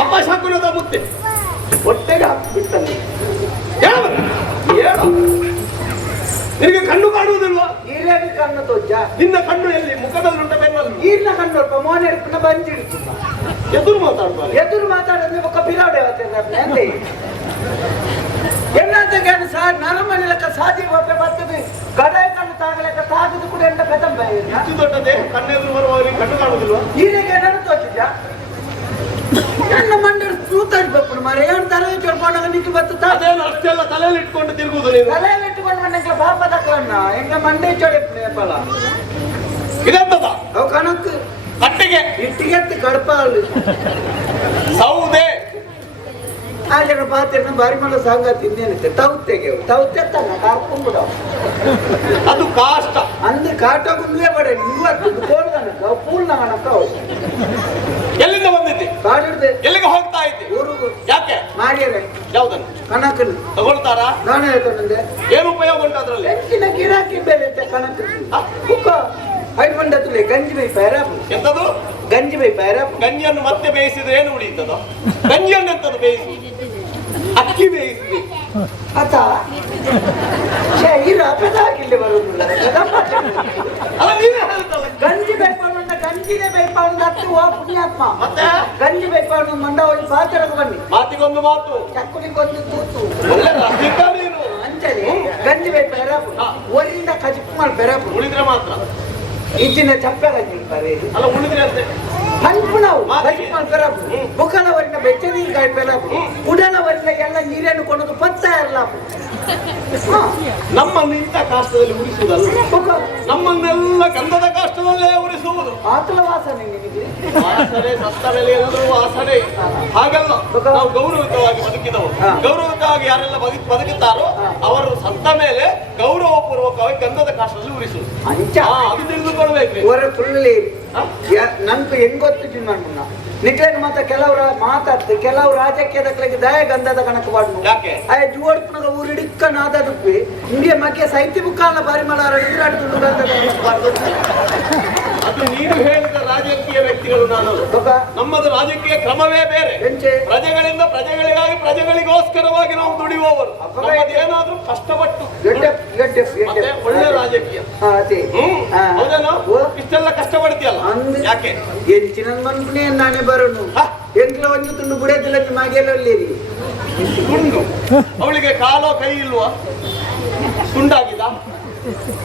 ಅಪಶಕುನದ ಮುತ್ತೆ ಹೊಟ್ಟೆಗೆ ಹಾಕಿಬಿಡ್ತಾನೆ. ನಿನಗೆ ಕಣ್ಣು ಕಾಣುವುದಿಲ್ವಾ? ಈರಗೆ ಕಣ್ಣು ತೋಜ. ನಿನ್ನ ಕಣ್ಣು ಎಲ್ಲಿ? ಮುಖದಲ್ಲಿ ಉಂಟ ಬೆನ್ನಲ್ಲಿ? ಈರ್ನ ಕಣ್ಣು ಅಲ್ಪ ಮೋನೆ ಇರ್ಪನ ಬಂಜಿಡ್ತು. ಎದುರು ಮಾತಾಡುವ ಎದುರು ಮಾತಾಡಿದ್ರೆ ಮುಖ ಪಿರಾವಡೆ ಆಗುತ್ತೆ. ಎನ್ನಂತ ಸಹ ನರಮನೆ ಲೆಕ್ಕ ಸಾಧಿ ಒಬ್ಬೆ ಬರ್ತದೆ. ಗಡಾಯ ಕಣ್ಣು ತಾಗಲೆಕ್ಕ ತಾಗದು ಕೂಡ ಎಂತ ಬೆದಂಬ ಇಷ್ಟು ದೊಡ್ಡದೇ ಕಣ್ಣೆದುರು ಬರುವವರಿಗೆ ಕಣ್ಣು ಕಾಣುವುದಿಲ್ವಾ? ಈರೆಗೆ ನಾನು ತೋಚಿದ್ದ ನನ್ನ ಮಂಡಳ ತೂತಾಡ್ಬೇಕು ಮರ ಏನು ತಲೆ ಚೊಡ್ಕೊಂಡಾಗ ನಿಂತು ಬರ್ತದ. ಅದೇನು ಅಷ್ಟೆಲ್ಲ ತಲೆಯಲ್ಲಿ ಇಟ್ಕೊಂಡು ತಿರುಗುದು ನೀನು? ತಲೆಯಲ್ಲಿ ಇಟ್ಟುಕೊಂಡು ಮಂಡಕ್ಕೆ ಪಾಪ ತಕ್ಕಳನ್ನ ಹೆಂಗ ಮಂಡೆ ಚೊಡೆ ಫಲ ಇದೆಂತದ? ಅವು ಕಣಕ್ ಕಟ್ಟಿಗೆ ಇಟ್ಟಿಗೆತ್ತು ಕಡಪ ಅಲ್ಲಿ ಸೌದೆ ಆ ಜನ ಪಾತ್ರೆನ ಬಾರಿ ಮಾಡೋ ಸಾಂಗ ತಿಂದೇನಿತ್ತೆ ತೌತೆಗೆ ತೌತೆತ್ತಲ್ಲ ಕಾರ್ಕೊಂಡ್ಬಿಡ ಅದು ಕಾಷ್ಟ ಅಂದು ಕಾಟಗುಂದೇ ಬಡ ನಿಂಗೂ ಕೋಲ್ಗನಕ್ಕ ಪೂಲ್ನ ಗಣಕ್ಕ ಎಲ್ಲಿಂದ ಬಂದಿದ್ದೆ? ಕಾಡಿಡ್ದೆ. ಎಲ್ಲಿಗೆ ಹೋಗ್ತಾ ಇದ್ದೆ? ಊರಿಗೂ. ಯಾಕೆ? ಮಾಡ್ಯಾರೆ ಯಾವ್ದನ್ನು? ಕಣಕನ್ನು ತಗೊಳ್ತಾರಾ? ನಾನು ಹೇಳ್ಕೊಂಡೆ ಏನು ಉಪಯೋಗ ಉಂಟು ಅದ್ರಲ್ಲಿ? ಹೆಚ್ಚಿನ ಗಿರಾಕಿ ಬೆಲೆ ಕಣಕ ಕುಕ್ಕ ಐಕೊಂಡಲ್ಲಿ ಗಂಜಿ ಬೈ ಪೈರಾಪು. ಎಂತದು? ಗಂಜಿ ಬೈ ಪೈರಾಪು. ಗಂಜಿಯನ್ನು ಮತ್ತೆ ಬೇಯಿಸಿದ್ರೆ ಏನು ಉಳಿತದ? ಗಂಜಿಯನ್ನು ಎಂತದ್ದು ಬೇಯಿಸಿ? ಅಕ್ಕಿ ಬೇಯಿಸಿ ಆತ ಇರು ಅಪದ ಹಾಕಿಲ್ಲಿ ಬರುದಿಲ್ಲ. ಅಲ್ಲ ನೀವೇ ಹೇಳ್ತಲ್ಲ. ಗಂಜಿ ಬೇಯ್ಕೊಂಡು ಗಂಜಿನೇ ಬೇಯ್ಕೊಂಡು ಹತ್ತು ಹೋ ಪುಣ್ಯಾತ್ಮ. ಮತ್ತೆ ಗಂಜಿ ಬೇಯ್ಕೊಂಡು ಮಂಡ ಒಂದು ಪಾತ್ರಕ್ಕೆ ಬನ್ನಿ. ಮಾತಿಗೊಂದು ಮಾತು, ಚಕ್ಕುಲಿಗೊಂದು ತೂತು ಒಳ್ಳೆ ರಸಿಕ ನೀನು. ಅಂಚಲಿ ಗಂಜಿ ಬೈ ಪೆರಾಪು ಒರಿಂದ ಕಜಿಪ್ ಮಾಡಿ ಪೆರಾಪು ಉಳಿದ್ರೆ ಮಾತ್ರ ಇಜ್ಜಿನ ಚಪ್ಪೆ ಗಂಜಿರ್ತಾರೆ. ಅಲ್ಲ ಉಳಿದ್ರೆ ಅಂತೆ ಹಂಪು ನಾವು ಕಜಿಪ್ ಮಾಡಿ ಪೆರಾಪು ಮುಖಲವರಿನ ಬೆಚ್ಚ ನೀರ್ಗಾಯಿ ಪೆರಾಪು ಉಡಲವರಿನ ಎಲ್ಲ ನೀರನ್ನು ಕೊಂಡದು ಪತ್ತ ಇರಲಾಪು. ನಮ್ಮನ್ನು ಇಂಥ ಕಾಷ್ಟದಲ್ಲಿ ಉಳಿಸುವುದಲ್ಲ, ನಮ್ಮನ್ನೆಲ್ಲ ಗಂಧದ ಕಾಷ್ಟದಲ್ಲೇ ಉಳಿಸುವುದು. ಆತಲ ವಾಸನೆ ನಿನಗೆ ವಾಸನೆ ಸತ್ತ ಮೇಲೆ ಏನಾದರೂ ವಾಸನೆ ಹಾಗಲ್ಲ. ನಾವು ಗೌರವಿತವಾಗಿ ಬದುಕಿದವರು, ಗೌರವಿತವಾಗಿ ಯಾರೆಲ್ಲ ಬದುಕುತ್ತಾರೋ ಅವರು ಸತ್ತ ಮೇಲೆ ಗೌರವಪೂರ್ವಕವಾಗಿ ಗಂಧದ ಕಾಷ್ಟದಲ್ಲಿ ಉಳಿಸುವುದು. ಅದು ತಿಳಿದುಕೊಳ್ಬೇಕು. ಹೊರ ಫುಲ್ಲಿ ನನ್ಕು ಹೆಂಗ್ ಗೊತ್ತಿದ್ದೀನಿ ನಾನು ನಿಖಿಲನ್ ಮಾತ ಕೆಲವ್ರ ಮಾತಾಡ್ತು ಕೆಲವು ರಾಜಕೀಯದ ಕಡೆಗೆ ದಯ ಗಂಧದ ಕಣಕ್ ಬಾಡ್ನು ಯಾಕೆ ಜೋಡ್ಪುನಗ ಊರಿಡಿಕ್ಕ ನಾದದುಪ್ಪಿ ಇಂಡಿಯ ಮಗೆ ಸಾಹಿತ್ಯ ಮುಖಾಲ ಬಾರಿ ಮಲಾರ ಎದುರಾಡ್ತು ಗಂಧದ ಅದು ನೀನು ಹೇಳಿದ ರಾಜಕೀಯ ವ್ಯಕ್ತಿಗಳು. ನಾನು ನಮ್ಮದು ರಾಜಕೀಯ ಕ್ರಮವೇ ಬೇರೆ. ಪ್ರಜೆಗಳಿಂದ ಪ್ರಜೆಗಳಿಗಾಗಿ ಪ್ರಜೆಗಳಿಗೋಸ್ಕರವಾಗಿ ನಾವು ದುಡಿಯುವವರು. ಏನಾದ್ರೂ ಕಷ್ಟಪಟ್ಟು ಒಳ್ಳೆ ರಾಜಕೀಯ. ಹೌದೇನೋ? ಇಷ್ಟೆಲ್ಲ ಕಷ್ಟಪಡ್ತೀಯಲ್ಲ ಯಾಕೆ? ಎಂಚಿನ ಮನ್ಪುನೇ ನಾನೇ ಬರೋನು ಎಂಕ್ಲ ಒಂದು ತುಂಡು ಬಿಡೋದಿಲ್ಲ ಮಗೆಯಲ್ಲಿ ತುಂಡು. ಅವಳಿಗೆ ಕಾಲೋ ಕೈ ಇಲ್ವಾ? ತುಂಡಾಗಿದ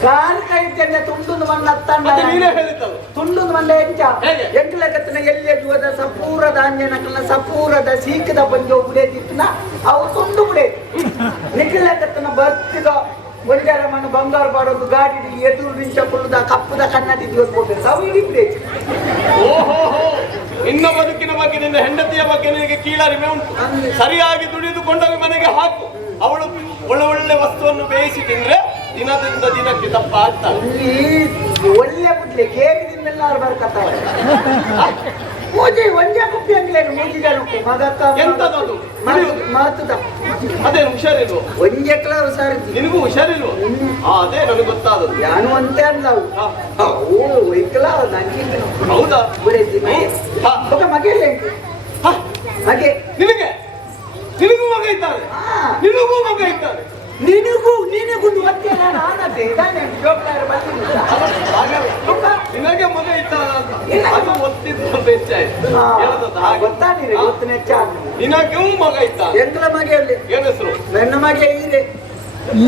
ಕಾಲು ಕೈ ತಂದೆ ತುಂಡು ಮಂಡ ಹತ್ತಂಡ ನೀನೇ ಹೇಳಿದ್ದಲ್ಲ ತುಂಡು ಮಂಡ ಎಂಚ ಎಂಕ್ಲಕತ್ತನ ಎಲ್ಲಿ ಜುವದ ಸಪೂರ ಧಾನ್ಯನಕಲ್ಲ ಸಪೂರದ ಸೀಕದ ಬಂಜೋ ಬಿಡೇದಿತ್ತನ ಅವು ತುಂಡು ಬಿಡೇ ನಿಖಿಲಕತ್ತನ ಬರ್ತಿದ ಒಂದರ ಮಣ್ಣು ಬಂಗಾರ ಬಾಡೋದು ಗಾಡಿ ಎದುರು ನಿಂಚಕೊಳ್ಳುದ ಕಪ್ಪದ ಕನ್ನಡಿ ಹೋಗ್ಬೋದು ಅವು ಇಡೀ ಬಿಡೇ. ಓಹೋ, ನಿನ್ನ ಬದುಕಿನ ಬಗ್ಗೆ ನಿನ್ನ ಹೆಂಡತಿಯ ಬಗ್ಗೆ ನಿನಗೆ ಕೀಳರಿಮೆ ಉಂಟು. ಸರಿಯಾಗಿ ದುಡಿದುಕೊಂಡಾಗ ಮನೆಗೆ ಹಾಕು. ಅವಳು ಒಳ್ಳೆ ಒಳ್ಳೆ ವಸ್ತುವನ್ನು ಬೇಯಿಸಿ ತಿಂದ್ರೆ ದಿನದಿಂದ ದಿನಕ್ಕೆ ದಪ್ಪ ಆಗ್ತಾರೆ. ಒಳ್ಳೆ ಬಿಡ್ಲಿ ಕೇಳಿದಿಂದೆಲ್ಲ ಬರ್ಕತ್ತಾರೆ ಮೂಜಿ ಒಂಜೆ ಕುಪ್ಪಿ ಅಂಗ್ಲೇನು ಮೂಜಿ ಜನಕ್ಕೆ ಮಗಕ್ಕ ಎಂತದದು ಮಾತುದ ಅದೇ ಹುಷಾರಿಲ್ವ? ಒಂಜೆಕ್ಲ ಹುಷಾರಿದ್ದಿ ನಿನಗೂ ಹುಷಾರಿಲ್ವ? ಅದೇ ನನಗೆ ಗೊತ್ತಾದದ್ದು. ಯಾನು ಅಂತ ಅಂದವು ವೈಕಲ ನಂಗೆ ಹೌದಾ? ಬಿಡೈತಿ ಮಗೆಲ್ಲ ಮಗೆ ನಿನಗೂ ಮಗ ಇದ್ದಾರೆ, ನಿನಗೂ ಮಗ ಇದ್ದಾರೆ. ನಿನಗೊಂದು ಒತ್ತೆ ನಾನು ಆನತೆ ಇದಾನೆ ಜೋಕ್ತಾರೆ ನಿನಗೆ ಮಗ ಇದ್ದಾರ ಅದು ಒತ್ತಿದ್ದು ಹೆಚ್ಚಾಯ್ತು. ಗೊತ್ತಾಗಿರಿ ಗೊತ್ತಿನ ಹೆಚ್ಚ ನಿನಗೂ ಮಗ ಇದ್ದ. ಎಂತ ಮಗೆ ಏನ್ ಹೆಸರು? ನನ್ನ ಮಗೆ ಈರೆ.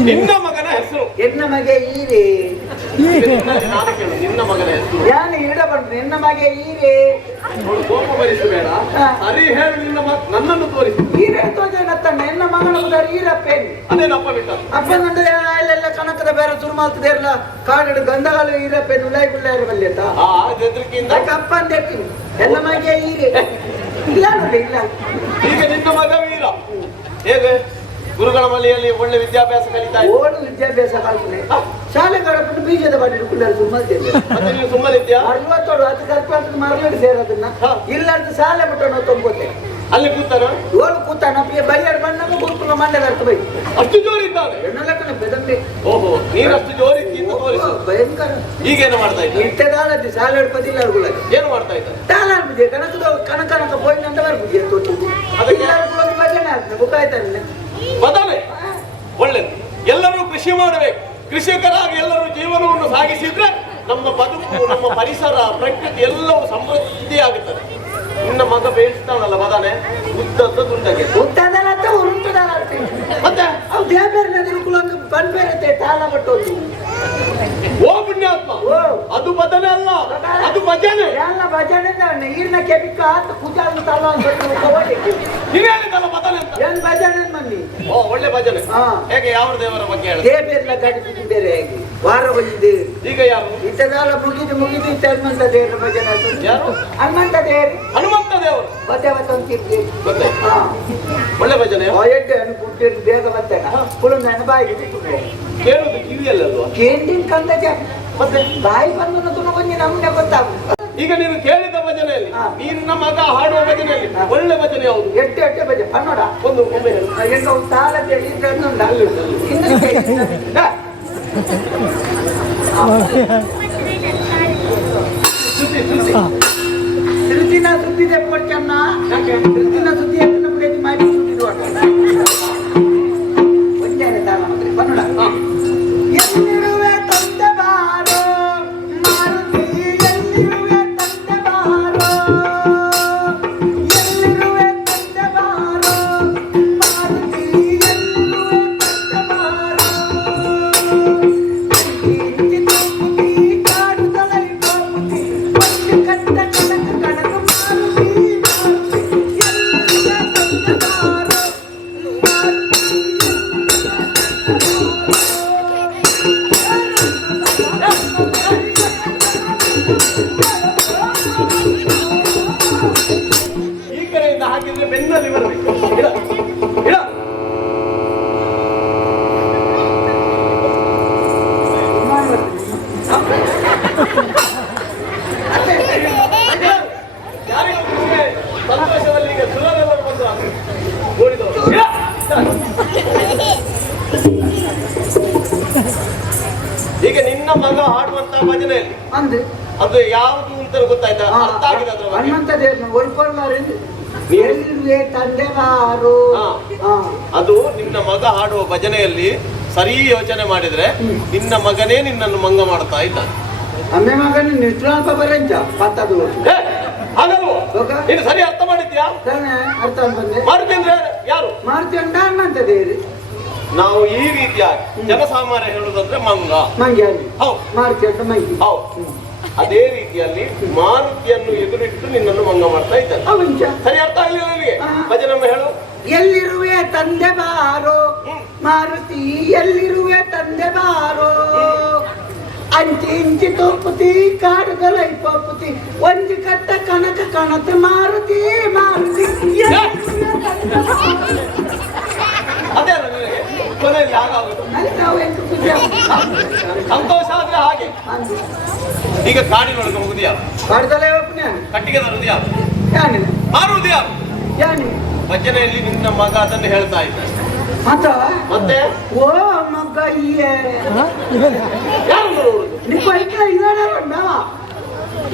ನಿನ್ನ ಮಗನ ಹೆಸರು? ಎನ್ನ ಮಗೆ ಈರೆ. ನಾನು ಕೇಳು ನಿನ್ನ ಮಗನ ಹೆಸರು? ಯಾನು ಇಡ ಬಂತು ಎನ್ನ ಮಗೆ ಈರೆ. ಕೋಪ ಭರಿಸಬೇಡ, ಸರಿ ಹೇಳಿ. ನನ್ನನ್ನು ತೋರಿಸಿ. ಈರೆ ತೋಜನತ್ತಣ್ಣ ಎನ್ನ ಮಗನ ಉದಾರ ಈರಪ್ಪೇನು ಅದೇನಪ್ಪ ಬಿಟ್ಟ ಅಪ್ಪ ಗಂಡ ಅಲ್ಲೆಲ್ಲ ಕನಕದ ಬೇರೆ ಶುರು ಮಾಡ್ತದೆ ಇರಲ್ಲ ಕಾಡಿಡು ಗಂಧಗಾಲು ಈರಪ್ಪೇನು ಉಲಾಯಿ ಗುಳ್ಳಾರು ಬಲ್ಲಿ ಅಂತ ಹೆದರಿಕೆಯಿಂದ ಅಪ್ಪ ಅಂತ ಹೇಳ್ತೀನಿ. ಎನ್ನ ಮಗೆ ಈರೆ ಇಲ್ಲ ನೋಡಿ ಇಲ್ಲ. ಈಗ ನಿನ್ನ ಮಗ ವೀರ ಹೇಗೆ ಗುರುಗಳ ಮನೆಯಲ್ಲಿ ಒಳ್ಳೆ ವಿದ್ಯಾಭ್ಯಾಸ ಕಲಿತಾ ಓಡು ವಿದ್ಯಾಭ್ಯಾಸ ಕಲ್ಪನೆ ಶಾಲೆ ಗಡಪನ್ನು ಬೀಜದ ಬಾಡಿ ಹಿಡ್ಕೊಂಡು ಸುಮ್ಮನೆ ಮತ್ತೆ ನೀವು ಸುಮ್ಮನಿದ್ಯಾ? 60 ಅದು ಕರ್ಕೊಂಡು ಮರಳಿ ಸೇರೋದನ್ನ ಇಲ್ಲದ ಶಾಲೆ ಬಿಟ್ಟು ನಾವು ತೊಂಬೋತೆ ಅಲ್ಲಿ ಕೂತಾನ ಓಳು ಕೂತಾನ ಬೈಯರ್ ಬಂದಾಗ ಗುರುಕುಲ ಮಂಡ್ಯದ ಅರ್ಥ ಬೈ ಅಷ್ಟು ಜೋರಿದ್ದಾನೆ. ಎಣ್ಣೆಲ್ಲಕ್ಕನ ಬೆದಂಬೆ. ಓಹೋ, ನೀನಷ್ಟು ಜೋರಿದ್ದಿ ಅಂತ ತೋರಿಸು. ಭಯಂಕರ. ಈಗೇನು ಮಾಡ್ತಾ ಇದ್ದ? ಇಟ್ಟದಾಳದ್ದು ಶಾಲೆ ಹಿಡ್ಕೋದಿಲ್ಲ ಅವ್ರುಗಳ ಏನು ಮಾಡ್ತಾ ಇದ್ದ? ತಾಲಾಡ್ಬಿದ್ದೆ ಕನಕ ಪೋಯಿನ ಅಂತ ಬರ್ಬಿದ್ದೆ ತೊಟ್ಟು ಅದಕ್ಕೆ ಭಜನೆ ಆಗ್ತದೆ ಗೊತ್ತಾಯ್ತಾನೆ ಬದನೆ ಒಳ್ಳೆದು. ಎಲ್ಲರೂ ಕೃಷಿ ಮಾಡಬೇಕು. ಕೃಷಿಕರಾಗಿ ಎಲ್ಲರೂ ಜೀವನವನ್ನು ಸಾಗಿಸಿದ್ರೆ ನಮ್ಮ ಬದುಕು, ನಮ್ಮ ಪರಿಸರ, ಪ್ರಕೃತಿ ಎಲ್ಲವೂ ಸಮೃದ್ಧಿ ಆಗುತ್ತದೆ. ನಿನ್ನ ಮಗ ಬೇಯಿಸ್ತಾನಲ್ಲ ಬದಾನೆ, ಉದ್ದದ ದುಂಡಗೆ ಉತ್ತದಲ್ಲ ಅಂತ ಉರುಂಟದಲ್ಲ ಮತ್ತೆ ಅವು ದೇಬೇರೆ ಕುಲೊಂದು ಬಂದ್ಬೇರೆ ತಾಳ ಬಟ್ಟೋದು. ಓ ಪುಣ್ಯಾತ್ಮ, ಅದು ಬದನೆ ಅಲ್ಲ, ಅದು ಭಜನೆ. ಎಲ್ಲ ಭಜನೆ ನೀರಿನ ಕೆಬಿಕ್ಕ ಅಂತ ಕುಜಾಲ ತಲ ನೀವೇನಿದ್ದಲ್ಲ ಬದನೆ ಅಂತ. ಏನ್ ಭಜನೆ ಮಂದಿ? ಓ, ಒಳ್ಳೆ ಭಜನೆ. ಹೇಗೆ, ಯಾವ ದೇವರ ಬಗ್ಗೆ ಹೇಳ? ದೇಬೇರ್ಲ ಗಡಿಬಿಡಿ ಬೇರೆ ಆಗಿ ವಾರ ಬಂದಿದೆ. ಈಗ ಯಾರು? ಇಟ್ಟದಾಲ ಮುಗಿದು ಇತ್ತ ಹನುಮಂತ ದೇವರ ಭಜನೆ ಆಯ್ತು. ಯಾರು? ಹನುಮಂತ ದೇವರು. ಹನುಮಂತ ದೇವರು ಬತ್ತಂತಿರ್ಲಿ ಗೊತ್ತೇ? ಒಳ್ಳೆ ಭಜನೆ. ಎಡ್ಡೆ ಕುಟ್ಟಿರ್ ಬೇಗ ಬರ್ತೇನೆ ಕುಳುಂದ ಬಾಯಿಗೆ ಬಿಟ್ಟು ಕೇಳುದು ಕಿವಿಯಲ್ಲಲ್ವಾ? ಕೇಂದ್ರಿನ ಕಂದಕ್ಕೆ ಮತ್ತೆ ಬಾಯಿ ಬಂದು ತುಣಗೊಂಡಿ ನಮ್ಗೆ ಗೊತ್ತಾಗುತ್ತೆ. ಈಗ ನೀನು ಕೇಳಿದ ಭಜನೆಯಲ್ಲಿ, ನಿನ್ನ ಮಗ ಹಾಡುವ ಭಜನೆಯಲ್ಲಿ ಒಳ್ಳೆ ಭಜನೆ ಯಾವುದು? ಎಟ್ಟೆ ಭಜನೆ ಕನ್ನಡ ಒಂದು ಒಮ್ಮೆ ಹೇಳು. ಹೆಂಗ ಸಾಲ ಶ್ರುತಿನ ಸುದ್ದಿ ತೆಪ್ಕೊಡ್ಚನ್ನ ಶ್ರುತಿನ ಸುದ್ದಿ ನಮ್ಗೆ ಮಾಡಿ ಸುದ್ದಿ ಒಂದೇ ತಾಳ ಮತ್ತೆ ಕನ್ನಡ. ಎಲ್ಲಿರುವೆ ತಂದೆ ಬಾರೋ ಮಾರುತಿ, ಎಲ್ಲಿರುವೆ ತಂದೆ ಬಾರೋ, ಎಲ್ಲಿರುವೆ ತಂದೆ ಬಾರೋ ಮಾರುತಿ, ಎಲ್ಲಿರುವೆ ತಂದೆ ಬಾರೋ. ಇಂಚಿ ತಪ್ಪುತಿ ಕಾಡುತ್ತಲೈ ತಪ್ಪುತಿ ಒಂದು ಕಟ್ಟ ಕಣಕ ಕಣಕ ಮಾರುತಿ, ಮಾರುತಿ ಎಲ್ಲಿರುವೆ ತಂದೆ ಬಾರೋ ಮಾರುತಿ. ಈ ಕಡೆಯಿಂದ ಹಾಕಿದ್ರೆ ಬೆನ್ನಲ್ಲಿ ಬರಬೇಕು. ಇಡ ಇಡ. ಯಾರಿಗೂ ಖುಷಿ, ಸಂತೋಷದಲ್ಲಿ ಈಗ ಸುರರೆಲ್ಲರೂ ಬಂದು ಓಡಿದವರು. ಇಡ. ಈಗ ನಿನ್ನ ಮಗ ಹಾಡುವಂತ ಭಜನೆಯಲ್ಲಿ ಅಂದ್ರೆ ಅದು ಯಾವುದು ಅಂತ ಗೊತ್ತಾಯ್ತಾ? ಅರ್ಥ ಆಗಿದೆ ಅದ್ರ ಬಗ್ಗೆ? ಹನುಮಂತ ದೇವ್ರನ್ನ ಒಳ್ಕೊಳ್ಳಾರೆಂದು ನೀವು- ಎಲ್ಲಿರುವೆ ತಂದೆ ಬಾರೋ. ಅದು ನಿನ್ನ ಮಗ ಹಾಡುವ ಭಜನೆಯಲ್ಲಿ ಸರಿ ಯೋಚನೆ ಮಾಡಿದ್ರೆ ನಿನ್ನ ಮಗನೇ ನಿನ್ನನ್ನು ಮಂಗ ಮಾಡ್ತಾ ಇದ್ದ. ಅಮ್ಮೆ ಮಗನ ನಿಷ್ಠಾಪ ಬರಂಚ ಪತ್ತದು ಹಾಗಲ್ವೋ? ನೀನು ಸರಿ ಅರ್ಥ ಮಾಡಿದ್ಯಾ? ಅರ್ಥ ಬಂದೆ ಮಾಡ್ತಿದ್ರೆ ಯಾರು? ಮಾಡ್ತೇಂಡ ಹನುಮಂತ ದೇವ್ರಿ ನಾವು ಈ ರೀತಿಯಾಗಿ ಜನಸಾಮಾನ್ಯ ಹೇಳುದಂದ್ರೆ ಮಂಗ. ಮಂಗ್ಯ ಹೌದು, ಮಾಡ್ತೇಂಡ ಮಂಗಿ ಹೌದು. ಅದೇ ರೀತಿಯಲ್ಲಿ ಮಾರುತಿಯನ್ನು ಎದುರಿಟ್ಟು ನಿನ್ನನ್ನು ಮಂಗ ಮಾಡ್ತಾ ಇದ್ದಾನೆ. ಅವಂಚ ಸರಿ ಅರ್ಥ ಆಗಲಿಲ್ಲ ನಿನಗೆ? ಭಜನಮ್ಮ ಹೇಳು. ಎಲ್ಲಿರುವೆ ತಂದೆ ಬಾರೋ ಮಾರುತಿ, ಎಲ್ಲಿರುವೆ ತಂದೆ ಬಾರೋ, ಅಂಚಿ ಇಂಚಿ ತೋಪುತಿ ಕಾಡುಗಲೈ ಪೋಪುತಿ ಒಂದು ಕಟ್ಟ ಕನಕ ಕಣತ ಮಾರುತಿ, ಮಾರುತಿ ಎಲ್ಲಿರುವೆ ತಂದೆ ಬಾರೋ. ಅದೇ ಅಲ್ಲ ನಿನಗೆ ಕೊನೆಯಲ್ಲಿ ಹಾಗಾಗುದು. ನಾವು ಎಂಟು ಖುಷಿ ಸಂತೋಷ ಆದ್ರೆ ಹಾಗೆ. ಈಗ ಕಾಡಿನೊಳಗೆ ಹೋಗುದು ಯಾರು? ಕಾಡ್ದಲೇ ಒಪ್ಪನೆ ಕಟ್ಟಿಗೆ ತರುದು ಯಾರು? ಯಾನಿಲ್ಲ ಮಾರುವುದು ಯಾರು? ಯಾನಿ ಭಜನೆಯಲ್ಲಿ ನಿನ್ನ ಮಗ ಅದನ್ನು ಹೇಳ್ತಾ ಇದ್ದ. ಮತ್ತೆ ಓ ಮಗ ಯಾರು ನೋಡುದು? ನಿಮ್ಮ ಐಕ್ಯ ಇದಾರಲ್ಲ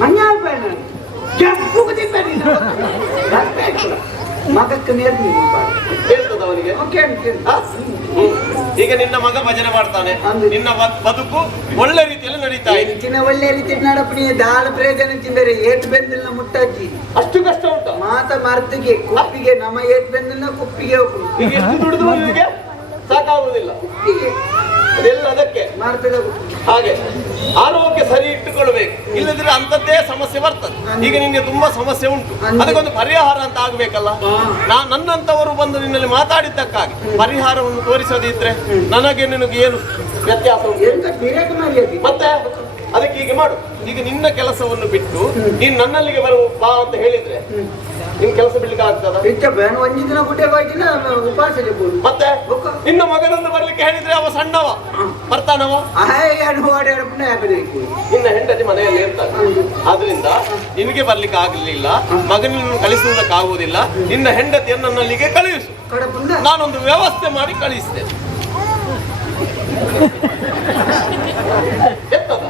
ಮಂಜಾಳ್ಬೇಡ ಮಗಕ್ಕೆ ನೇರ್ ಹೇಳ್ತದ ಅವನಿಗೆ. ಈಗ ನಿನ್ನ ಮಗ ಭಜನೆ ಮಾಡ್ತಾನೆ, ನಿನ್ನ ಬದುಕು ಒಳ್ಳೆ ರೀತಿಯಲ್ಲಿ ನಡೀತಾ ಇದೆ. ಒಳ್ಳೆ ರೀತಿ ನಡಪಣಿ ದಾಳ ಪ್ರಯೋಜನ ತಿಂದರೆ ಏಟ್ ಬೆಂದಿಲ್ಲ ಮುಟ್ಟಾಕಿ ಅಷ್ಟು ಕಷ್ಟ ಉಂಟು. ಮಾತ ಮರ್ತಿಗೆ ಕುಪ್ಪಿಗೆ ನಮ್ಮ ಏಟ್ ಬೆಂದಿಲ್ಲ ಕುಪ್ಪಿಗೆ ಈಗ ಎಷ್ಟು ದುಡಿದ್ರು ನಿನಗೆ ಸಾಕಾಗುವುದಿಲ್ಲ. ಅದೆಲ್ಲ ಅದಕ್ಕೆ ಮಾಡ್ತದ. ಹಾಗೆ ಆರೋಗ್ಯ ಸರಿ ಇಟ್ಟುಕೊಳ್ಬೇಕು, ಇಲ್ಲದಿದ್ರೆ ಅಂತದ್ದೇ ಸಮಸ್ಯೆ ಬರ್ತದೆ. ಈಗ ನಿನ್ಗೆ ತುಂಬಾ ಸಮಸ್ಯೆ ಉಂಟು, ಅದಕ್ಕೊಂದು ಪರಿಹಾರ ಅಂತ ಆಗ್ಬೇಕಲ್ಲ. ನನ್ನಂತವರು ಬಂದು ನಿನ್ನಲ್ಲಿ ಮಾತಾಡಿದ್ದಕ್ಕಾಗಿ ಪರಿಹಾರವನ್ನು ತೋರಿಸದಿದ್ರೆ ನನಗೆ ನಿನಗೆ ಏನು ವ್ಯತ್ಯಾಸ ಉಂಟು? ಮತ್ತೆ ಅದಕ್ಕೆ ಹೀಗೆ ಮಾಡು. ಈಗ ನಿನ್ನ ಕೆಲಸವನ್ನು ಬಿಟ್ಟು ನೀನು ನನ್ನಲ್ಲಿಗೆ ಬಾ ಅಂತ ಹೇಳಿದ್ರೆ ನಿನ್ ಕೆಲಸ ಬಿಡ್ಲಿಕ್ಕೆ ಆಗ್ತದ? ಒಂಜಿ ದಿನ ಗುಡ್ಡೆಗೆ ಹೋಯ್ತಿನ ಉಪವಾಸ ಮತ್ತೆ ನಿನ್ನ ಮಗನನ್ನು ಬರ್ಲಿಕ್ಕೆ ಹೇಳಿದ್ರೆ ಅವ ಸಣ್ಣವ ಬರ್ತಾನವ? ನಿನ್ನ ಹೆಂಡತಿ ಮನೆಯಲ್ಲಿ ಇರ್ತಾನೆ, ಆದ್ರಿಂದ ನಿನಗೆ ಬರ್ಲಿಕ್ಕೆ ಆಗಲಿಲ್ಲ, ಮಗನನ್ನು ಕಳಿಸುವುದಕ್ಕಾಗುವುದಿಲ್ಲ. ನಿನ್ನ ಹೆಂಡತಿಯನ್ನು ನನ್ನಲ್ಲಿಗೆ ಕಳುಹಿಸು, ನಾನೊಂದು ವ್ಯವಸ್ಥೆ ಮಾಡಿ ಕಳಿಸ್ತೇನೆ. ಎತ್ತದ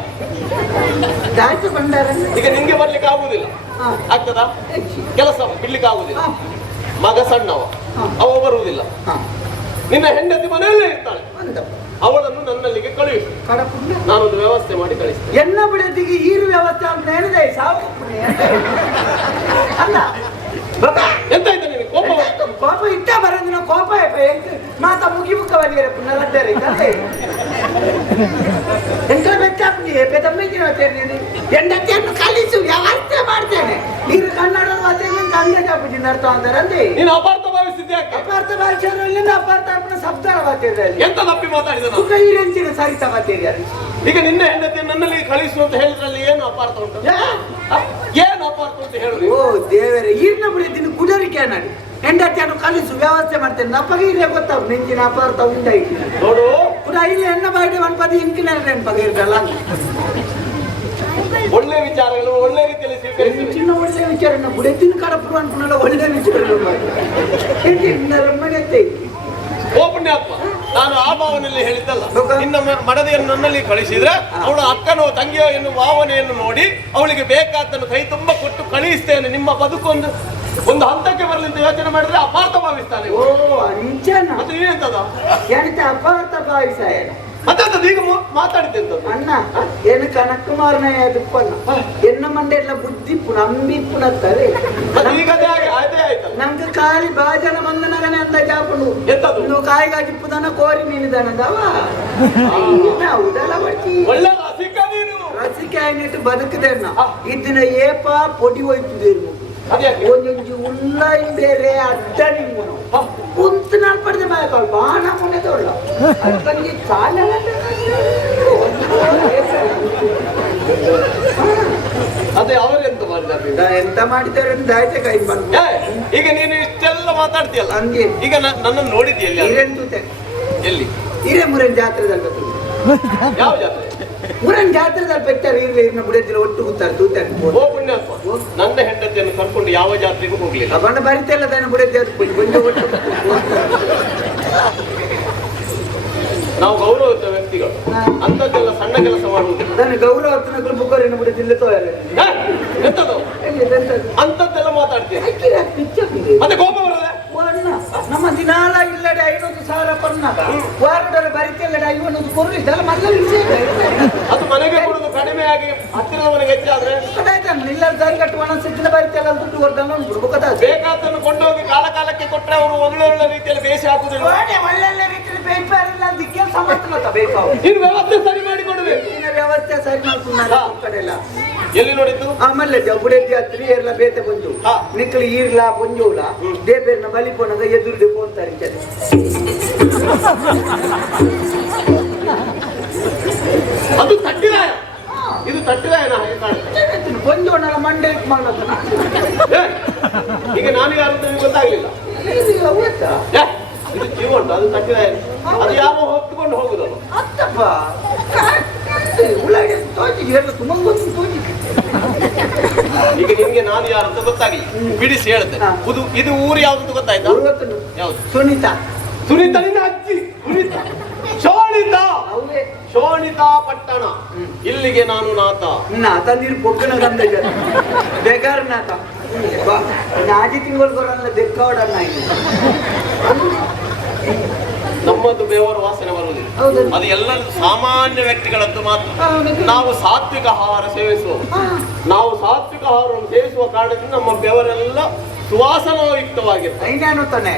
ಈಗ ನಿಂಗೆ ಬರ್ಲಿಕ್ಕೆ ಆಗುದಿಲ್ಲ, ಆಗ್ತದ? ಕೆಲಸ ಬಿಡ್ಲಿಕ್ಕೆ ಆಗುದಿಲ್ಲ, ಮಗ ಸಣ್ಣವ, ಅವ ಬರುವುದಿಲ್ಲ. ನಿನ್ನ ಹೆಂಡತಿ ಮನೆಯಲ್ಲೇ ಇರ್ತಾಳೆ, ಅವಳನ್ನು ನನ್ನಲ್ಲಿಗೆ ಕಳುಹಿಸು, ನಾನೊಂದು ವ್ಯವಸ್ಥೆ ಮಾಡಿ ಕಳಿಸ್ತೇನೆ. ಎನ್ನ ಬಿಡದಿಗೆ ಈರು ವ್ಯವಸ್ಥೆ ಅಂತ ಹೇಳಿದೆ ಅಲ್ಲ ಎಂತಾಯ್ತು ನಿನಗೆ ಕೋಪ? ಕೋಪ ಇಟ್ಟ ಬರೋದಿನ ಕೋಪ ಮಾತಾ ಮುಗಿ ಮುಖ ಬರಿಯರೆ ಪುನರದ್ದರೆ ಎಂತ ಬೆಚ್ಚಾಪ್ನಿ ಬೆದಮ್ಮಿನ ಹೆಂಡತಿಯನ್ನು ಕಲಿಸು ವ್ಯವಸ್ಥೆ ಮಾಡ್ತೇನೆ. ನೀರು ಕನ್ನಡದ ಮಾತೇನೆ ಕನ್ನಡ ಜಾಪುಜಿನ ಅರ್ಥ ಅಂತಾರಂತೆ. ನೀನು ಅಪಾರ್ಥ ಭಾವಿಸಿದ್ದೆ? ಅಪಾರ್ಥ ಭಾವಿಸಿದ್ರಲ್ಲಿ ಅಪಾರ್ಥ ಶಬ್ದ ಮಾತೇರಿ ಎಂತ ತಪ್ಪಿ ಮಾತಾಡಿದ? ಕೈರೆಂಚಿನ ಸರಿತ ಮಾತೇರಿ ಅದು. ಈಗ ನಿನ್ನ ಹೆಂಡತಿಯನ್ನು ನನ್ನಲ್ಲಿ ಕಳಿಸು ಅಂತ ಹೇಳಿದ್ರಲ್ಲಿ ಏನು ಅಪಾರ್ಥ ಉಂಟು? ಏನು ಅಪಾರ್ಥ ಅಂತ ಹೇಳುದು? ಓ ದೇವರೇ, ಈರ್ನ ಬಿಡಿದ್ದೀನಿ ಕುಡರಿಕೆ ನಾಡಿ ಹೆಂಡತಿಯನ್ನು ಕಲಿಸು ವ್ಯವಸ್ಥೆ ಮಾಡ್ತೇನೆ. ನಪ್ಪಗೆ ಇರೇ ಗೊತ್ತಾವ್ ನೆಂಚಿನ ಅಪಾರ್ಥ ಉಂಟಾಯ್ತು ನೋಡು. ಪುನಃ ಇಲ್ಲಿ ಎಣ್ಣ ಬಾಡಿ ಒಂದ್ಪದಿ ಇಂಕಿನ ನೆನಪಾಗಿ ಇರ್ತಲ್ಲ. ಒಳ್ಳೆ ವಿಚಾರಗಳು ಒಳ್ಳೆ ರೀತಿಯಲ್ಲಿ ಸ್ವೀಕರಿಸಿ ಚಿನ್ನ ಒಳ್ಳೆ ವಿಚಾರ ಬುಡೆತ್ತಿನ ಕಡಪುರ ಅನ್ಕೊಂಡಲ್ಲ ಒಳ್ಳೆ ವಿಚಾರ ರಮ್ಮನೆತ್ತೆ. ಓ ಪುಣ್ಯಾತ್ಮ, ನಾನು ಆ ಭಾವನೆಯಲ್ಲಿ ಹೇಳಿದ್ದಲ್ಲ. ನಿನ್ನ ಮಡದಿಯನ್ನು ನನ್ನಲ್ಲಿ ಕಳಿಸಿದ್ರೆ ಅವಳ ಅಕ್ಕನೋ ತಂಗಿಯೋ ಎನ್ನುವ ಭಾವನೆಯನ್ನು ನೋಡಿ ಅವಳಿಗೆ ಬೇಕಾದ್ದನ್ನು ಕೈ ತುಂಬ ಕೊಟ್ಟು ಕಳಿಸ್ತೇನೆ. ನಿಮ್ಮ ಬದುಕೊಂದು ಒಂದು ಹಂತಕ್ಕೆ ಬರಲಿ ಅಂತ ಯೋಚನೆ ಮಾಡಿದ್ರೆ ಅಪಾರ್ಥ ಭಾವಿಸ್ತಾನೆ. ಓ ಅಂಚನ ಅದು ಏನಂತದ? ಅಪಾರ್ಥ ಭಾವಿಸ ಮತ್ತೆ ಈಗ ಮಾತಾಡಿದ್ದೆ ಅಣ್ಣ ಏನು ಕನಕುಮಾರನ ದುಪ್ಪಣ್ಣ ಎನ್ನ ಮಂಡೆಲ್ಲ ಬುದ್ಧಿ ನಂಬಿ ಪುನತ್ತಾರೆ ಈಗ ಅದೇ ಆಯ್ತಲ್ಲ. ನಮ್ಗೆ ಖಾಲಿ ಬಾಜನ ಮಂದನಗನೆ ಅಂತ ಜಾಪುಂಡು ಎಂತದು ಕಾಯಿಗಾಜಿಪ್ಪುದನ ಕೋರಿ ಮೀನಿದನದವ ಹೌದಲ್ಲ ಬಟ್ಟಿ ಒಳ್ಳೆ ರಸಿಕ ನೀನು. ರಸಿಕೆ ಆಯ್ನಿಟ್ಟು ಬದುಕದೇನ ಇದನ್ನ ಏಪ ಪೊಡಿ ಹೋಯ್ತುದೇರು ಒಂಜೊಂಜಿ ಉಲ್ಲ ಬೇರೆ ಅಡ್ಡ ನಿಂಗುನು ಕುಂತು ನಾನು ಪಡೆದ ಬಾಯಕಾಳು ಬಾಣ ಕೊನೆದೊಳ್ಳ ಅದಕ್ಕೆ ಕಾಲ ಅದೇ ಅವರೆಂತ ಮಾಡಿದ್ದಾರೆ? ಎಂತ ಮಾಡಿದ್ದಾರೆ ದಾಯ್ತೆ ಕೈ ಬಂದು. ಈಗ ನೀನು ಇಷ್ಟೆಲ್ಲ ಮಾತಾಡ್ತೀಯಲ್ಲ, ಹಂಗೆ ಈಗ ನನ್ನನ್ನು ನೋಡಿದ್ಯಲ್ಲ ಎಲ್ಲಿ? ಹಿರೇಮುರನ್ ಜಾತ್ರೆದಲ್ಲಿ ಯಾವ ಜಾತ್ರೆ? ಮುರನ್ ಜಾತ್ರೆದಲ್ಲಿ ಬೆಟ್ಟಾರೆ ಇರ್ನ ಬುಡದಿಲ್ಲ ಒಟ್ಟು ಕೂತಾರೆ ತೂತಾರೆ. ಓ ಪುಣ್ಯಾತ್ಮ, ನನ್ನ ಹೆಂಡತಿಯನ್ನು ಕರ್ಕೊಂಡು ಯಾವ ಜಾತ್ರೆಗೂ ಹೋಗ್ಲಿಲ್ಲ. ಬಣ್ಣ ಬರಿತೆಲ್ಲ ತಾನೆ ಬುಡದಿ ಒಟ್ಟು ನಾವು ಗೌರವಿತ ವ್ಯಕ್ತಿಗಳು, ಅಂತದ್ದೆಲ್ಲ ಸಣ್ಣ ಕೆಲಸ ಮಾಡುವುದಿಲ್ಲ. ನಾನು ಗೌರವ ಬುಕ್ಕರೇನು ಬಿಡುತ್ತಿಲ್ಲ ತೋಯಲ್ಲ ಎಂತದು ಅಂತದ್ದೆಲ್ಲ ಮಾತಾಡ್ತೀನಿ. ಮತ್ತೆ ಕೋಪ ಬರಲ್ಲ? ನಮ್ಮ ದಿನಾಲ ಇಲ್ಲಡೆ 500,000 ಪನ್ನ ವಾರದಲ್ಲಿ ಬರಿತೆಲ್ಲಡೆ 500 ಕೊರಲಿದ್ದಲ್ಲ ಮಲ್ಲ ಅದು ಮನೆಗೆ ಕೊಡುದು ಕಡಿಮೆ ಆಗಿ ಹತ್ತಿರದ ಮನೆಗೆ ಹೆಚ್ಚಾದ್ರೆ ಇಲ್ಲ ಸರಿ ಕಟ್ಟು ಒಣ ಸಿಕ್ಕಿನ ಬರಿತೆಲ್ಲ ದುಡ್ಡು ಹೊರದಲ್ಲ ಉಂಟು ಬೇಕಾದನ್ನು ಕೊಂಡೋಗಿ ಕಾಲ ಕಾಲಕ್ಕೆ ಕೊಟ್ಟರೆ ಅವರು ಒಳ್ಳೆ ಒಳ್ಳೆ ರೀತಿಯಲ್ಲಿ ಬೇಸಿ ಹಾಕುದಿಲ್ಲ. ಒಳ್ಳೆ ರೀತಿಯಲ್ಲಿ ಬೇಯಿಪಾರ ಇಲ್ಲ ಅಂತ ಕೆಲಸ ಮಾಡ್ತಾನಂತ ಬೇಕಾವು. ನೀನು ವ್ಯವಸ್ಥೆ ಸರಿ ಮಾಡಿ ಕೊಡಬೇಕು. ವ್ಯವಸ್ಥೆ ಸರಿ ಮಾಡ್ಕೊಂಡು ಕಡೆಲ್ಲ ಎಲ್ಲಿ ನೋಡಿದ್ದು? ಆಮೇಲೆ ಜಬುಡೆ ಜಾತ್ರೆ ಎಲ್ಲ ಬೇತೆ ಬಂದು ನಿಕ್ಕಲಿ ಈರ್ಲಾ ಪೊಂಜೋಲ ದೇಬೇರ್ನ ಬಲಿಪೋನದ ಎದುರುದೆ ಪೋಂತಾರೆ. ಅದು ತಟ್ಟಿರಾಯ, ಇದು ತಟ್ಟಿರಾಯನ ಹಾಗೆ ಕಾಣುತ್ತೆ. ಪೊಂಜೋಣನ ಮಂಡೆ ಮಾಡೋದು ಈಗ ನಾನು ಯಾರು ಅಂತ ಗೊತ್ತಾಗ್ಲಿಲ್ಲ. ಇದು ಜೀವ ಉಂಟು, ಅದು ತಟ್ಟಿರಾಯ. ಅದು ಯಾರೋ ಹೊತ್ತುಕೊಂಡು ಹೋಗುದಲ್ಲ. ಅತ್ತಪ್ಪ ಉಳ್ಳಾಡಿ ತೋಚಿಗೆ ಎಲ್ಲ ತುಂಬ ತೋಚಿ. ಈಗ ನಿಮ್ಗೆ ನಾನು ಯಾರು ಅಂತ ಗೊತ್ತಾಗ್ಲಿ, ಬಿಡಿಸಿ ಹೇಳ್ತೇನೆ. ಇದು ಊರು ಯಾವ್ದು ಅಂತ ಗೊತ್ತಾಯ್ತಾ? ಯಾವ್ದು? ಸುನೀತಾ. ಸುನೀತಾ ನಿನ್ನ ಅಜ್ಜಿ ಸುನೀತಾ. ಶೋಣಿತಾ, ಶೋಣಿತಾ ಪಟ್ಟಣ. ಇಲ್ಲಿಗೆ ನಾನು ನಾಥ. ನಾಥ ನೀರು ಪೊಕ್ಕನ ಗಂಧ ಬೇಗಾರ ನಾಥ. ಆಜಿ ತಿಂಗಳು ಬರಲ್ಲ ದೆಕ್ಕವಡನ್ನ ನಮ್ಮದು ಬೇವರ ವಾಸನೆ ಬರುವುದಿಲ್ಲ. ಅದು ಎಲ್ಲ ಸಾಮಾನ್ಯ ವ್ಯಕ್ತಿಗಳದ್ದು ಮಾತ್ರ. ನಾವು ಸಾತ್ವಿಕ ಆಹಾರ ಸೇವಿಸುವ, ನಾವು ಸಾತ್ವಿಕ ಆಹಾರವನ್ನು ಸೇವಿಸುವ ಕಾರಣದಿಂದ ನಮ್ಮ ಬೆವರೆಲ್ಲ ಸುವಾಸನಯುಕ್ತವಾಗಿರ್ತದೆ. ಇನ್ನೇನು ತಾನೆ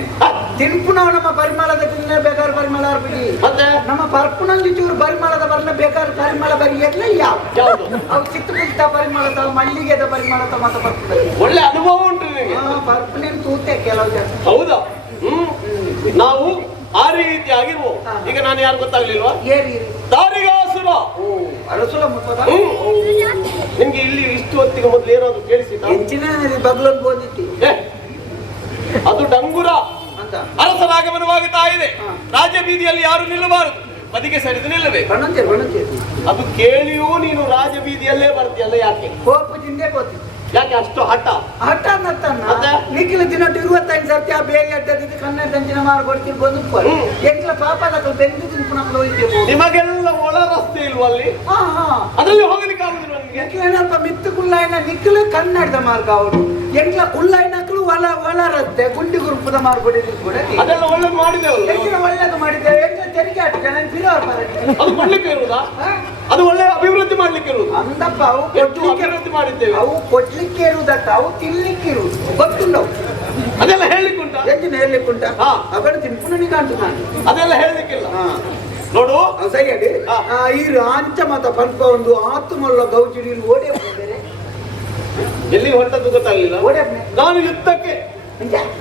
ತಿನ್ಪುನ ನಮ್ಮ ಪರಿಮಳದ ತಿನ್ನ ಬೇಕಾದ್ರೆ ಪರಿಮಳ ಬಿಡಿ. ಮತ್ತೆ ನಮ್ಮ ಪರ್ಪುನಂಜಿ ಚೂರು ಪರಿಮಳದ ಬರ್ನ ಬೇಕಾದ್ರೆ ಪರಿಮಳ ಬರಿಯಲ್ಲ ಯಾವ್ದು ಅವು ಚಿತ್ತ ಪರಿಮಳದ ಮಲ್ಲಿಗೆದ ಪರಿಮಳದ ಮತ ಪರ್ಪುನ ಒಳ್ಳೆ ಅನುಭವ ಉಂಟು ನಿಮಗೆ. ಪರ್ಪುನೇನು ತೂತೆ ಕೆಲವು ಜನ. ಹೌದಾ? ನಾವು ಆ ರೀತಿಯಾಗಿರ್ಬೋದು. ಈಗ ನಾನು ಯಾರು ಗೊತ್ತಾಗ್ಲಿಲ್ವಾ? ದಾರಿಗಾಸುರ. ಅರಸುಲ ಮುತ್ತದ ನಿಮ್ಗೆ ಇಲ್ಲಿ ಇಷ್ಟು ಹೊತ್ತಿಗೆ ಮೊದಲು ಏನಾದ್ರು ಕೇಳಿಸಿತಾ? ಹೆಚ್ಚಿನ ಬಗ್ಲೊಂದು ಓದಿತ್ತು. ಡಂಗುರ ಅಂತ ಅರಸರಾಗಮನವಾಗುತ್ತಾ ಇದೆ. ರಾಜ್ಯ ಬೀದಿಯಲ್ಲಿ ಯಾರು ನಿಲ್ಲಬಾರದು, ಬದಿಗೆ ಸರಿದು ನಿಲ್ಲಬೇಕು. ಅದು ಕೇಳಿಯೂ ನೀನು ರಾಜ ಬೀದಿಯಲ್ಲೇ ಬರ್ತೀಯಲ್ಲ, ಯಾಕೆ? ಕೋಪದಿಂದೇ ಗೊತ್ತಿ, ಯಾಕೆ ಅಷ್ಟು ಹಠ? ಹಠ ನಿಖಿಲ ದಿನ 25 ಸರ್ತಿ ಆ ಬೇಗ ಎದ್ದದಿದ್ದು ಕನ್ನಡ ದಂಚಿನ ಮಾಡ್ಕೊಡ್ತೀವಿ ಬಂದು ಎಂಟ್ಲ ಪಾಪದ ಬೆಂದು ತಿನ್ಕೊಂಡು ಹೋಗ್ತೇವೆ. ನಿಮಗೆಲ್ಲ ಒಳ ರಸ್ತೆ ಇಲ್ವಾ ಅಲ್ಲಿ? ಅದರಲ್ಲಿ ಹೋಗಲಿಕ್ಕೆ ಆಗುದಿಲ್ಲ ನಿಮಗೆ? ಎಂಟ್ಲೇನಪ್ಪ ಮಿತ್ತು ಕುಳ್ಳಾಯಿನ ನಿಖಿಲ ಕನ್ನಡದ ಮಾರ್ಗ ಅವರು ಎಂಟ್ಲ ಕುಳ್ಳಾಯಿನಕ್ಕಳು ಒಳ ರಸ್ತೆ ಗುಂಡಿ ಗುರುಪದ ಮಾರ್ಕೊಡಿದ್ರು ಕೂಡ ಅದೆಲ್ಲ ಒಳ್ಳೇದು ಮಾಡಿದ್ದೇವಲ್ಲ. ಒಳ್ಳೇದು ಮಾಡಿದ್ದೇವೆ. ಎಂಟ್ಲ ತೆರಿಗೆ ಹಾಕಿದೆ ನಾನು ಫಿರೋರ್ ಪರ ಅದು ಕೊಡ್ಲಿಕ್ಕೆ ಇರುವುದಾ? ಅದು ಒಳ್ಳೆ ಅಭಿವೃದ್ಧಿ ಮಾಡ್ಲಿಕ್ಕೆ ಇರುವುದು ಅಂದಪ್ಪ. ಅವು ಅಭಿವೃದ್ಧಿ ಮಾಡಿದ್ದೇವೆ. ಅವು ಕೊಡ್ಲಿಕ್ಕೆ ಇರುವುದಕ್ಕ ಅವು ತಿನ್ಲಿಕ್ಕೆ ಇರುವುದು ಗೊತ್ತುಂಡ. ಅದೆಲ್ಲ ಹೇಳಲಿಕ್ಕುಂಟ? ಎಂಜಿನ ಹೇಳಲಿಕ್ಕುಂಟ? ಅವಳು ತಿನ್ಪುಣಿ ಕಾಣ್ತು ನಾನು ಅದೆಲ್ಲ ಹೇಳಲಿಕ್ಕಿಲ್ಲ ನೋಡು. ಸರಿಯಾಗಿ ಈ ರಾಂಚ ಮತ ಪಂಪ ಒಂದು ಆತ್ಮಲ್ಲ ಗೌಜಿಡಿ ಓಡಿ ಬೇರೆ ಎಲ್ಲಿ ಹೊರಟದ್ದು ಗೊತ್ತಾಗಲಿಲ್ಲ. ನಾನು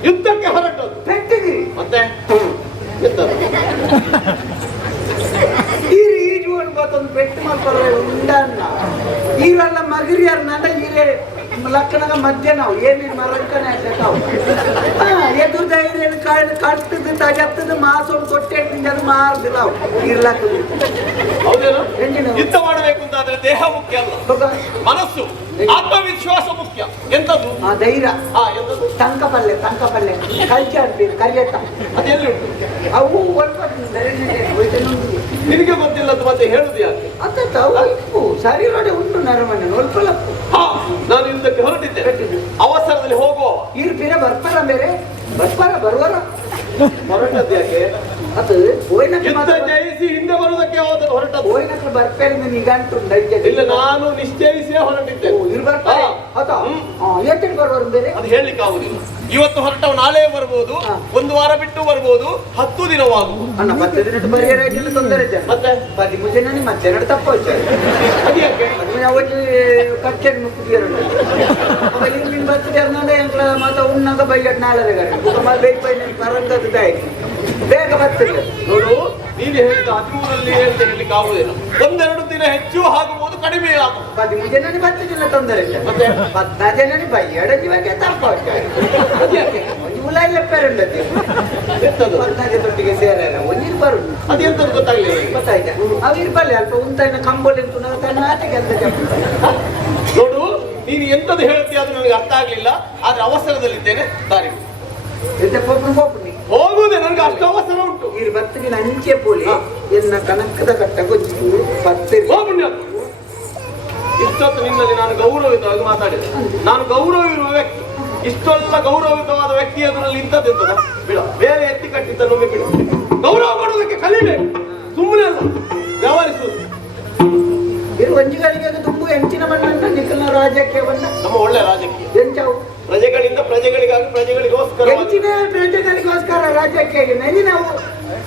ಯುದ್ಧಕ್ಕೆ ಹೊರಟದ್ದು ಪೆಟ್ಟಿಗೆ ಮತ್ತೆ ಈಜುವನು ಮತ್ತೊಂದು ಪೆಟ್ಟು ಮಾಡ್ತಾರೆ ಉಂಡನ್ನ ಈವೆಲ್ಲ ಮಗಿರಿಯರ್ ನಡ ಈರೇ ಲಕ್ಕಣಗ ಮಧ್ಯ ನಾವು ಏನೇನು ಮರಂಕನೆ ನಾವು ಎದುರು ಧೈರ್ಯ ಕಟ್ಟದ ತಗತ್ತದ ಮಾಸೋನ್ ಕೊಟ್ಟೆ ಅದು ಮಾರ್ದಿಲ್ಲ ಅವು ಇರ್ಲಕ್ಕ. ಹೌದೇನು? ಯುದ್ಧ ಮಾಡಬೇಕು ಅಂತ ಆದ್ರೆ ದೇಹ ಮುಖ್ಯ ಅಲ್ಲ, ಮನಸ್ಸು ಆತ್ಮವಿಶ್ವಾಸ ಮುಖ್ಯ. ಎಂತದ್ದು? ಧೈರ್ಯ. ಎಂತದ್ದು? ತಂಕಪಲ್ಲೆ ಕಲ್ಚಿ ಅಂತೀರಿ ಕರಿಯತ್ತ ಅದೆಲ್ಲಿ ಉಂಟು? ಅವು ನಿನಗೆ ಗೊತ್ತಿಲ್ಲದ್ದು ಮತ್ತೆ ಹೇಳುದು ಯಾಕೆ? ಅವು ಸರಿ ನೋಡಿ ಉಂಟು ನರಮನೆ ನೋಡ್ಕೊಳ್ಳಪ್ಪ. ನಾನು ಯುದ್ಧಕ್ಕೆ ಹೊರಟಿದ್ದೆ, ಅವಸರದಲ್ಲಿ ಹೋಗುವ ಬೇರೆ ಬರ್ತಾರ ಬೇರೆ ಬರ್ತಾರ ಬರುವರ ಹೊರಟದ್ದು ಯಾಕೆ? ಅದು ಯುದ್ಧ ಜಯಿಸಿ ಹಿಂದೆ ಬರುವುದಕ್ಕೆ ಹೊರಟದ್ದು. ಬೋಯ್ನಕ್ಕೆ ಬರ್ತಾರೆ ನಿಗಂಟು ಇಲ್ಲ, ನಾನು ನಿಶ್ಚಯಿಸೇ ಹೊರಟಿದ್ದೆ. ಇವ್ರು ಬರ್ತಾರೆ ಎತ್ತಿಗೆ ಬರುವರು ಬೇರೆ ಅದು ಹೇಳಲಿಕ್ಕೆ ಆಗುದಿಲ್ಲ. ಇವತ್ತು ಹೊರಟವು ನಾಳೆ ಬರ್ಬೋದು, ಒಂದು ವಾರ ಬಿಟ್ಟು ಬರ್ಬೋದು, 10 ದಿನವಾಗುವುದು. ಅಣ್ಣ 10 ದಿನ ಪರಿಹಾರ ತೊಂದರೆ ಇದೆ. ಮತ್ತೆ 13 ದಿನ ಮಧ್ಯಾಹ್ನ ತಪ್ಪ ಅದ್ಯಾಕೆ? ಕಚ್ಚೆ ಮುಕ್ಕಿದ್ರು ಬರ್ತದೆ ಎಂಕ್ಲ ಮಾತ ಉಣ್ಣಾಗ ಬೈಗಟ್ ನಾಳೆ ಪರಂಗದ ಬೇಗ ಬರ್ತದೆ ನೋಡು. ನೀನು ಹೇಳಿದ 13ರಲ್ಲಿ ಹೇಳಲಿಕ್ಕೆ ಆಗುದಿಲ್ಲ. 1-2 ದಿನ ಹೆಚ್ಚು ಆಗಬಹುದು, ಕಡಿಮೆ ಆಗುವುದು. 13 ಜನ 10 ದಿನ ತೊಂದರೆ ಇಲ್ಲ. ಮತ್ತೆ 14 ಜನ ಬೈಯಡ ಜೀವಕ್ಕೆ ತಪ್ಪ ಪೇರಂಡತಿ 14 ತೊಟ್ಟಿಗೆ ಸೇರ ಒಂದಿರು ಬರುದು. ಅದೆಂತದ್ದು ಗೊತ್ತಾಗ್ಲಿಲ್ಲ. ಗೊತ್ತಾಯ್ತಾ? ಅವು ಇರ್ಬಲ್ಲ ಅಲ್ಪ ಉಂತಾಯಿನ ಕಂಬೋಲಿ ನಾಟಿಗೆ ಅಂತ ನೋಡು, ನೀನು ಎಂತದ್ದು ಹೇಳ್ತೀಯ ಅದು ನನಗೆ ಅರ್ಥ ಆಗ್ಲಿಲ್ಲ. ಆದ್ರೆ ಅವಸರದಲ್ಲಿದ್ದೇನೆ, ದಾರಿ ಹೋಗುವುದೇ ನನಗೆ ಅಷ್ಟು ಅವಸರ ಉಂಟು. ಈ ಬತ್ತಿನ ಅಂಚೆ ಪೋಲಿ ಎನ್ನ ಕನಕದ ಕಟ್ಟ ಗೊತ್ತು ಬತ್ತಿರಿ. ಇಷ್ಟೊತ್ತು ನಿನ್ನಲ್ಲಿ ನಾನು ಗೌರವಯುತವಾಗಿ ಮಾತಾಡಿದೆ. ನಾನು ಗೌರವ ಇರುವ ವ್ಯಕ್ತಿ. ಇಷ್ಟೊಲ್ಲ ಗೌರವಯುತವಾದ ವ್ಯಕ್ತಿ ಎದುರಲ್ಲಿ ಇಂಥದ್ದಿರ್ತದ ಬಿಡ. ಬೇರೆ ಎತ್ತಿ ಕಟ್ಟಿದ್ದನ್ನೊಮ್ಮೆ ಬಿಡು. ಗೌರವ ಕೊಡೋದಕ್ಕೆ ಕಲಿಬೇಕು, ಸುಮ್ಮನೆ ಅಲ್ಲ ವ್ಯವಹರಿಸುವುದು. ಇರು ಒಂಜಿಗಳಿಗೆ ತುಂಬು ಹೆಂಚಿನ ಮಣ್ಣನ್ನ ನಿಖಿಲ ರಾಜ್ಯಕ್ಕೆ ಬಂದ ನಮ್ಮ ಒಳ್ಳೆ ರಾಜಕೀಯ ಎಂಚವು ಪ್ರಜೆಗಳಿಂದ ಪ್ರಜೆಗಳಿಗಾಗಿ ಪ್ರಜೆಗಳಿಗೋಸ್ಕರ ಹೆಚ್ಚಿನ ಪ್ರಜೆಗಳಿಗೋಸ್ಕರ ರಾಜ್ಯಕ್ಕೆ ನೆನೆ ನಾವು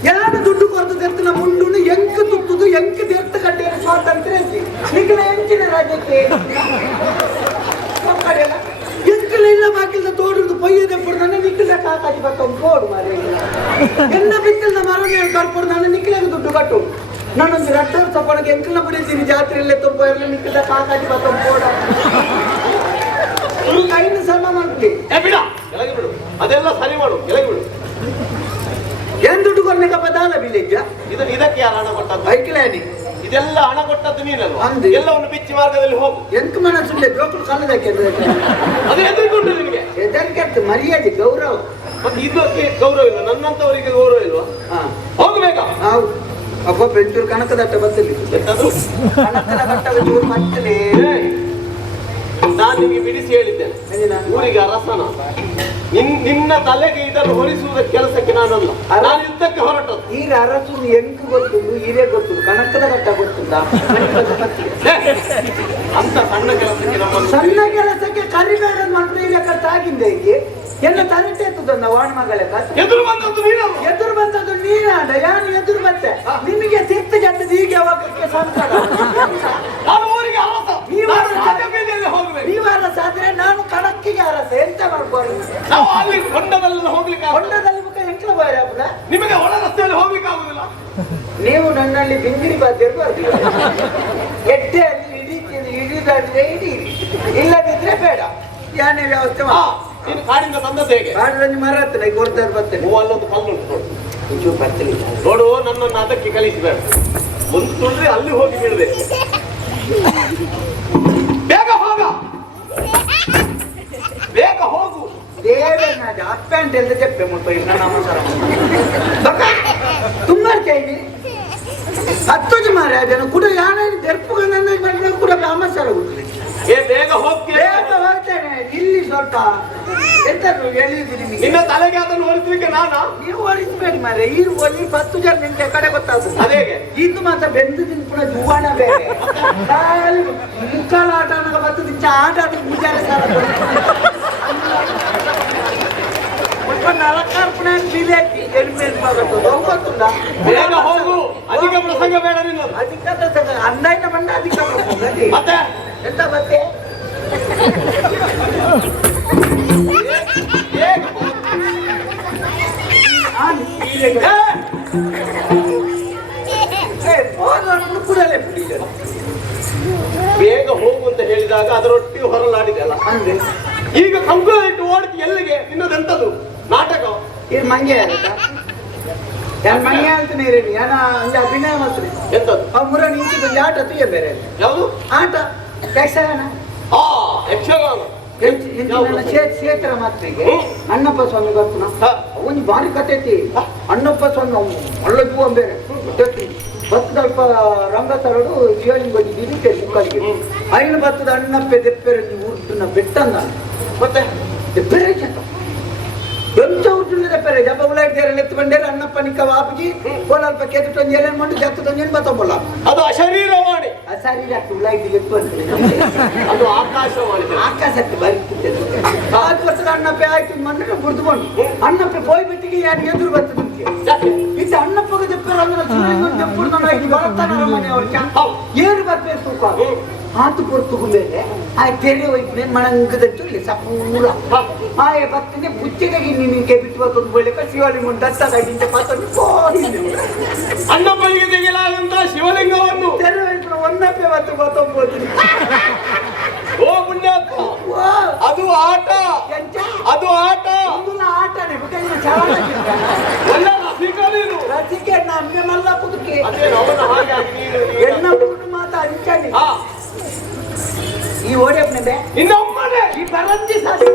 ಯಾರು ದುಡ್ಡು ಕೊರದು ತೆರ್ತನ ಮುಂಡು ಎಂಕ ತುತ್ತುದು ಎಂಕ ತೆರ್ತ ಕಟ್ಟೆ ಸ್ವಾತಂತ್ರ್ಯ ನಿಖಿಲ ಹೆಂಚಿನ ರಾಜ್ಯಕ್ಕೆ ಎಂಕಲ ಇಲ್ಲ ಬಾಕಿಲ್ದ ತೋಡುದು ಪೊಯ್ಯದೆ ಪುಡು ನನ್ನ ನಿಖಿಲ ಕಾಕಾಜಿ ಬತ್ತೊಂದು ತೋಡು ಮಾರಿ ಎನ್ನ ಬಿತ್ತಲ್ದ ಮರಣ ಕರ್ಪುಡು ನನ್ನ ನಿಖಿಲಾಗ ದುಡ್ಡು ಕಟ್ಟು ನಾನೊಂದು 2 ವರ್ಷ ಕೊಡಗೆ ಎಂಕಲ್ನ ಬಿಡಿದ್ದೀನಿ ಜಾತ್ರೆಯಲ್ಲೇ ತುಂಬ ಎಲ್ಲ ನಿಖಿಲ ಕಾಕಾಜಿ ಬತ್ತೊಂದು ತೋಡ ಕೈನ ಸಮ ಮಾಡ್ಲಿ ಬಿಡ, ಕೆಳಗೆ ಬಿಡು. ಅದೆಲ್ಲ ಸರಿ ಮಾಡು, ಕೆಳಗೆ ಬಿಡು. ಏನ್ ದುಡ್ಡು ಕೊಡ್ಲಿಕ್ಕಪ್ಪ ದಾನ ಬಿಲ್ಲಿದ್ದ ಇದಕ್ಕೆ ಯಾರು ಹಣ ಕೊಟ್ಟದ್ದು? ಐಕ್ಲಾನಿ ಇದೆಲ್ಲ ಹಣ ಕೊಟ್ಟದ್ದು ನೀನಲ್ವಾ? ಅಂದು ಎಲ್ಲವನ್ನು ಬಿಚ್ಚಿ ಮಾರ್ಗದಲ್ಲಿ ಹೋಗು. ಎಂತ ಮನಸ್ಸುಂಡೆ ಬ್ರೋಕಲ್ ಕಲ್ಲದಕ್ಕೆ ಅದು ಹೆದರಿಕೊಂಡು ನಿಮಗೆ ಹೆದರಿಕೆ ಮರ್ಯಾದೆ ಗೌರವ. ಮತ್ತೆ ಇದಕ್ಕೆ ಗೌರವ ಇಲ್ಲ, ನನ್ನಂತವರಿಗೆ ಗೌರವ ಇಲ್ವಾ? ಹೋಗ್ಬೇಕಾ? ಹೌದು. ಅಪ್ಪ ಬೆಂಚೂರು ಕನಕದಟ್ಟ ಬತ್ತಲಿ ಕನಕದ ಬಟ್ಟ ಚೂರು ಬತ್ತಲೇ. ನಾನು ನಿಮಗೆ ಬಿಡಿಸಿ ಹೇಳಿದ್ದೇನೆ, ಊರಿಗೆ ಅರಸನ. ನಿನ್ನ ತಲೆಗೆ ಇದನ್ನು ಹೊರಿಸುವುದ ಕೆಲಸಕ್ಕೆ ನಾನಲ್ಲ, ನಾನು ಯುದ್ಧಕ್ಕೆ ಹೊರಟದ್ದು. ಈ ಅರಸು ಎಂಟು ಗೊತ್ತುಂಡು, ಹಿರೇ ಗೊತ್ತುಂಡು, ಕನಕದ ಘಟ್ಟ ಗೊತ್ತುಂಟ. ಅಂತ ಸಣ್ಣ ಕೆಲಸಕ್ಕೆ ನಮ್ಮನ್ನು ಸಣ್ಣ ಕೆಲಸಕ್ಕೆ ಕರಿಬೇಡ ಮಾತ್ರ ಈಗ ಕಟ್ಟಾಗಿಂದೆ ಹೀಗೆ ಎಲ್ಲ ತರಟೆ ಎತ್ತದನ್ನ ವಾಣ ಮಗಳ ಎದುರು ಬಂದದ್ದು ನೀನಲ್ಲ. ಎದುರು ಬಂದದ್ದು ನೀನಾಡ ಯಾರು ಎದುರು ಬಂತೆ ನಿಮಗೆ ಸಿಕ್ತು ಜಟ್ಟದ ಹೀಗೆ ಹೋಗಕ್ಕೆ ಸಂಕಟ. ನಾನು ಊರಿಗೆ ಅರಸ, ನೀವು ಅರಸ ಆದ್ರೆ ನಾನು ಕಣಕ್ಕಿಗೆ ಅರಸ. ಎಂತ ಮಾಡ್ಬೋದು ನಾವು ಅಲ್ಲಿ ಹೊಂಡದಲ್ಲಿ ಹೋಗ್ಲಿಕ್ಕೆ ಹೊಂಡದಲ್ಲಿ ಮುಖ ಹೆಂಕ್ಲ ಬಾರಿ ಅಪ್ಪನ ನಿಮಗೆ ಒಳ ರಸ್ತೆಯಲ್ಲಿ ಹೋಗ್ಲಿಕ್ಕೆ ಆಗುದಿಲ್ಲ. ನೀವು ನನ್ನಲ್ಲಿ ಬಿಂದಿರಿ ಬಾದಿರ್ಬಾರ್ದು. ಎಡ್ಡೆ ಅಲ್ಲಿ ಹಿಡಿದಾದ್ರೆ ಹಿಡೀರಿ, ಇಲ್ಲದಿದ್ರೆ ಬೇಡ. ಯಾನೇ ವ್ಯವಸ್ಥೆ ನೀನು ಕಾಡಿಂದ ತಂದದ್ದು ಹೇಗೆ? ಕಾಡಿನಲ್ಲಿ ಮರ ಹತ್ತಿರ ಈಗ ಹೊರದಾರು ಬರ್ತೇನೆ. ಅಲ್ಲೊಂದು ಕಲ್ಲು ಉಂಟು ನೋಡು. ಒಂಚೂರು ಬರ್ತೇನೆ ನೋಡು, ನನ್ನನ್ನು ಅದಕ್ಕೆ ಕಲಿಸಬೇಡ. ಒಂದು ತುಳ್ರಿ ಅಲ್ಲಿ ಹೋಗಿ ಬೀಳ್ಬೇಕು. ಬೇಗ ಹೋಗ, ಬೇಗ ಹೋಗು. ದೇವೇನಾದ ಅಪ್ಪಂಟ ಎಲ್ಲ ಚೆಪ್ಪೆ ಮುಟ್ಟ ನನ್ನ ನಮಸ್ಕಾರ ತುಂಬಾ ಕೇಳಿ 10 ಜನ ಮಾರ ಜನ ಕೂಡ ಯಾರು ತೆರ್ಪುಗ ನನ್ನ ಕೂಡ ನಮಸ್ಕಾರ ಏ ಬೇಗ ಹೋಗ್ತೇನೆ. ಬೇಗ ಹೋಗ್ತೇನೆ. ಇಲ್ಲಿ ಸ್ವಲ್ಪ ಎಂತರು ಎಳೆಯುದು ನಿಮಗೆ. ನಿನ್ನ ತಲೆಗೆ ಅದನ್ನು ಹೊರಿಸಲಿಕ್ಕೆ ನಾನಾ? ನೀವು ಹೊರಿಸಬೇಡಿ ಮಾರೆ. ಈ ಒಲಿ 10 ಜನ ನಿಂತೆ ಕಡೆ ಗೊತ್ತಾಗುದು. ಅದೇಗೆ ಇದು ಮಾತ್ರ ಬೆಂದು ತಿಂದು ಪುನಃ ಜುವಾಣ ಬೇರೆ ಮುಕ್ಕಾಲ ಆಟ ಅನ್ನೋ ಬರ್ತದೆ. ಆಟ ಆಟ ಮುಜಾರ ಸಾಲ ನಲಕಾರ್ಪಣೆ ಬಿರಿಯಾನಿ ಬೇಗ ಹೋಗು. ಅಧಿಕ ಪ್ರಸಂಗ ಬೇಡ ನಿನ್ನದು. ಅಧಿಕ ಪ್ರಸಂಗ ಅಂದಾಯ್ನ ಬಂದ ಅಧಿಕ ಪ್ರಸಂಗ ಮತ್ತೆ ಎಂತ ಮತ್ತೆ ಕೂಡಲೇ ಬೇಗ ಹೋಗು ಅಂತ ಹೇಳಿದಾಗ ಅದರೊಟ್ಟಿಗೆ ಹೊರಲಾಡಿದೆ ಅಲ್ಲ. ಅಂದ್ರೆ ಈಗ ಕಂಕುಳ ಇಟ್ಟು ಓಡಿಸಿ ಎಲ್ಲಿಗೆ? ನಿನ್ನದೆಂತದು ನಾಟಕ? ಇದು ಮಂಗೆ ಆಗುತ್ತಾ? ಯಾರು ಮಂಗೆ ಅಂತಾನೆ ಇರೇನಿ ಯಾನ ಅಲ್ಲಿ ಅಭಿನಯ ಮಾತ್ರ ಎಂತದ್ದು? ಆ ಮುರ ನಿಂತಿದ್ದು ಆಟ ತುಯ್ಯ ಬೇರೆ ಯಾವುದು ಆಟ ಯಕ್ಷಗಾನ ಆ ಯಕ್ಷಗಾನ ಕ್ಷೇತ್ರ ಮಾತ್ರಿಗೆ ಅಣ್ಣಪ್ಪ ಸ್ವಾಮಿ ಗೊತ್ತನ ಒಂದು ಭಾರಿ ಕತೆ ಐತಿ. ಅಣ್ಣಪ್ಪ ಸ್ವಾಮಿ ಒಳ್ಳೆ ಜೀವ ಬೇರೆ ಬತ್ತದಲ್ಪ ರಂಗ ತರಡು ಶಿವಲಿಂಗ ಬಂದಿದ್ದೀನಿ ಮುಕ್ಕಲಿಗೆ ಐನು ಬತ್ತದ ಅಣ್ಣಪ್ಪೆ ದೆಪ್ಪೆರಲ್ಲಿ ಊರ್ನ ಬೆಟ್ಟಂದ ಮತ್ತೆ ದೆಪ್ಪೆರೆ ಚಂದ ಎಂತ ಊರ್ನ ದೆಪ್ಪೆರೆ ಜಬ್ಬ ಉಳ್ಳಾಡ್ದೇರಲ್ಲಿ ಎತ್ಕೊಂಡೇರೆ ಅಣ್ಣಪ್ಪ ನಿಕ್ಕ ವಾಪಜಿ ಕೋಲಲ್ಪ ಕೆತ್ತೊಂದು ಏನೇನು ಮಾಡಿ ಜತ್ತೊಂದೇನು ಬತ್ತಂಬಲ್ಲ ಅದು ಅಶರೀರವಾಣಿ. ಸರಿ ಉಳ್ಳಾಗಿ ಎತ್ಕೊಂಡ್ರೆ ಅದು ಆಕಾಶವಾಣಿ. ಆಕಾಶಕ್ಕೆ ಬರೀತಿದ್ದೆ 4 ವರ್ಷದ ಅಣ್ಣಪ್ಪೆ ಆಯ್ತು ಮಣ್ಣನ್ನು ಬುಡ್ದುಕೊಂಡು ಅಣ್ಣಪ್ಪೆ ಹೋಯ್ ಬಿಟ್ಟಿಗೆ ಯಾರು ಎದುರು ಬರ್ತದೆ ಇದು ಅಣ್ಣಪ್ಪಗೆ ದೆಪ್ಪೆರ ಅಂದ್ರೆ ಬರ್ತಾನ ಮನೆ ಅವ್ರ ಏರು ಬರ್ಬೇಕು ತೂಕ ಆತು ಪೊರ್ತುಗು ಮೇಲೆ ಆ ತೆರೆ ಹೋಯ್ತು ಮಣಂಗದಟ್ಟು ಇಲ್ಲಿ ಸಪೂರ ಆಯ ಬರ್ತದೆ ಬುಚ್ಚಿಗೆ ನಿನಗೆ ಬಿಟ್ಟು ಬರ್ತದೆ ಬಳಿಕ ಶಿವಲಿಂಗ ದತ್ತದಿಂದ ಪಾತ್ರ ಅಣ್ಣಪ್ಪನಿಗೆ ತೆಗೆಯಲಾದಂತ ಶಿವಲಿಂಗವನ್ನು ತೆರೆ ಹೋಯ್ತು ಒಂದಪ್ಪೆ ಬತ್ತು ಬತ್ತೊಂಬೋದು. ಓ ಪುಣ್ಯಾತ್ಮ, ಅದು ಆಟ, ಅದು ಆಟ. ಆಟನೇ ಎಲ್ಲ ರಸಿಕ ನೀನು. ರಸಿಕೆ ನಮ್ಗೆ ಮಲ್ಲ ಕುದುಕೆ ಎಣ್ಣ ಕುದು ಮಾತ ಅಂಚನೆ ಈ ಓಡಿಯಪ್ಪನಿದೆ ಇನ್ನೊಮ್ಮನೆ ಈ ಬರಂಜಿ ಸಾಧಿ